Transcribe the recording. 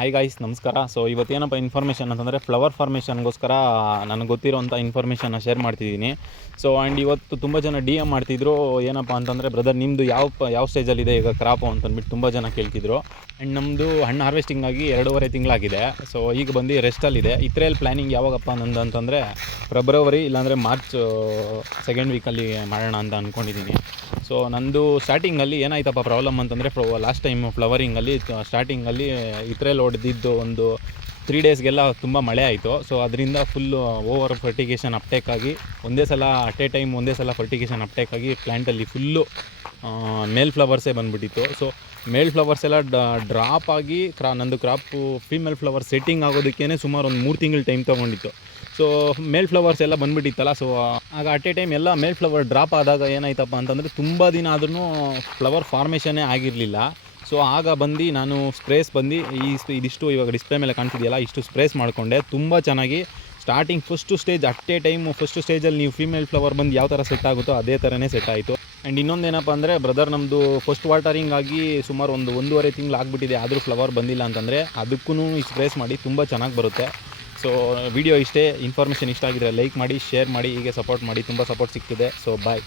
Hi guys, ನಮಸ್ಕಾರ. So ಇವತ್ತೇನಪ್ಪ information ಅಂತಂದರೆ flower ಫಾರ್ಮೇಷನ್ಗೋಸ್ಕರ ನನಗೆ ಗೊತ್ತಿರೋಂಥ ಇನ್ಫಾರ್ಮೇಷನ್ನ ಶೇರ್ ಮಾಡ್ತಿದ್ದೀನಿ. ಸೊ ಆ್ಯಂಡ್ ಇವತ್ತು ತುಂಬ ಜನ DM ಮಾಡ್ತಿದ್ರು, ಏನಪ್ಪ ಅಂತಂದರೆ ಬ್ರದರ್ ನಿಮ್ಮದು ಯಾವ ಸ್ಟೇಜಲ್ಲಿದೆ ಈಗ ಕ್ರಾಪು ಅಂತಂದ್ಬಿಟ್ಟು ತುಂಬ ಜನ ಕೇಳ್ತಿದ್ರು. ಆ್ಯಂಡ್ ನಮ್ಮದು ಹಣ್ಣು ಹಾರ್ವೆಸ್ಟಿಂಗ್ ಆಗಿ 2.5 ತಿಂಗಳಾಗಿದೆ. ಸೊ ಈಗ ಬಂದು ರೆಸ್ಟಲ್ಲಿದೆ. ಇತ್ರೇಲ್ ಪ್ಲ್ಯಾನಿಂಗ್ ಯಾವಾಗಪ್ಪ ಅಂತಂದರೆ ಫೆಬ್ರವರಿ ಇಲ್ಲಾಂದರೆ ಮಾರ್ಚ್ ಸೆಕೆಂಡ್ ವೀಕಲ್ಲಿ ಮಾಡೋಣ ಅಂತ ಅಂದ್ಕೊಂಡಿದ್ದೀನಿ. ಸೊ ನಂದು ಸ್ಟಾರ್ಟಿಂಗಲ್ಲಿ ಏನಾಯ್ತಪ್ಪ ಪ್ರಾಬ್ಲಮ್ ಅಂತಂದರೆ ಲಾಸ್ಟ್ ಟೈಮ್ ಫ್ಲವರಿಂಗಲ್ಲಿ ಸ್ಟಾರ್ಟಿಂಗಲ್ಲಿ ಇತ್ರೇಲ್ ಹೊಡೆದಿದ್ದು ಒಂದು 3 ಡೇಸ್ಗೆಲ್ಲ ತುಂಬ ಮಳೆ ಆಯಿತು. ಸೊ ಅದರಿಂದ ಫುಲ್ಲು ಓವರ್ ಫರ್ಟಿಗೇಷನ್ ಅಪ್ಟೇಕ್ ಆಗಿ ಒಂದೇ ಸಲ ಫರ್ಟಿಗೇಷನ್ ಅಪ್ಟೇಕ್ ಆಗಿ ಪ್ಲ್ಯಾಂಟಲ್ಲಿ ಫುಲ್ಲು ಮೇಲ್ ಫ್ಲವರ್ಸೇ ಬಂದುಬಿಟ್ಟಿತ್ತು. ಸೊ ಮೇಲ್ ಫ್ಲವರ್ಸ್ ಎಲ್ಲ ಡ್ರಾಪ್ ಆಗಿ ನಂದು ಕ್ರಾಪು ಫೀಮೇಲ್ ಫ್ಲವರ್ ಸೆಟ್ಟಿಂಗ್ ಆಗೋದಕ್ಕೇ ಸುಮಾರು ಒಂದು 3 ತಿಂಗಳು ಟೈಮ್ ತೊಗೊಂಡಿತ್ತು. ಸೊ ಮೇಲ್ ಫ್ಲವರ್ಸ್ ಎಲ್ಲ ಬಂದುಬಿಟ್ಟಿತ್ತಲ್ಲ. ಸೊ ಆಗ ಟೈಮ್ ಎಲ್ಲ ಮೇಲ್ ಫ್ಲವರ್ ಡ್ರಾಪ್ ಆದಾಗ ಏನಾಯ್ತಪ್ಪ ಅಂತಂದರೆ ತುಂಬ ದಿನ ಆದ್ರೂ ಫ್ಲವರ್ ಫಾರ್ಮೇಷನ್ನೇ ಆಗಿರಲಿಲ್ಲ. ಸೊ ಆಗ ಬಂದು ನಾನು ಸ್ಪ್ರೇಸ್ ಇದಿಷ್ಟು ಇವಾಗ ಡಿಸ್ಪ್ಲೇ ಮೇಲೆ ಕಾಣ್ತಿದೆಯಲ್ಲ, ಇಷ್ಟು ಸ್ಪ್ರೇಸ್ ಮಾಡಿಕೊಂಡೆ. ತುಂಬ ಚೆನ್ನಾಗಿ ಸ್ಟಾರ್ಟಿಂಗ್ ಫಸ್ಟು ಸ್ಟೇಜಲ್ಲಿ ನೀವು ಫೀಮೇಲ್ ಫ್ಲವರ್ ಬಂದು ಯಾವ ಥರ ಸೆಟ್ ಆಗುತ್ತೋ ಅದೇ ಥರನೇ ಸೆಟ್ ಆಯಿತು. ಆ್ಯಂಡ್ ಇನ್ನೊಂದೇನಪ್ಪ ಅಂದರೆ ಬ್ರದರ್ ನಮ್ಮದು ಫಸ್ಟ್ ವಾಟರಿಂಗ್ ಆಗಿ ಸುಮಾರು 1.5 ತಿಂಗಳು ಆಗಿಬಿಟ್ಟಿದೆ, ಆದರೂ ಫ್ಲವರ್ ಬಂದಿಲ್ಲ ಅಂತಂದರೆ ಅದಕ್ಕೂ ಈ ಸ್ಪ್ರೇಸ್ ಮಾಡಿ ತುಂಬ ಚೆನ್ನಾಗಿ ಬರುತ್ತೆ. ಸೊ ವಿಡಿಯೋ ಇಷ್ಟೇ. ಇನ್ಫಾರ್ಮೇಷನ್ ಇಷ್ಟ ಆಗಿದ್ರೆ ಲೈಕ್ ಮಾಡಿ, ಶೇರ್ ಮಾಡಿ, ಹೀಗೆ ಸಪೋರ್ಟ್ ಮಾಡಿ. ತುಂಬ ಸಪೋರ್ಟ್ ಸಿಗ್ತಿದೆ. So bye.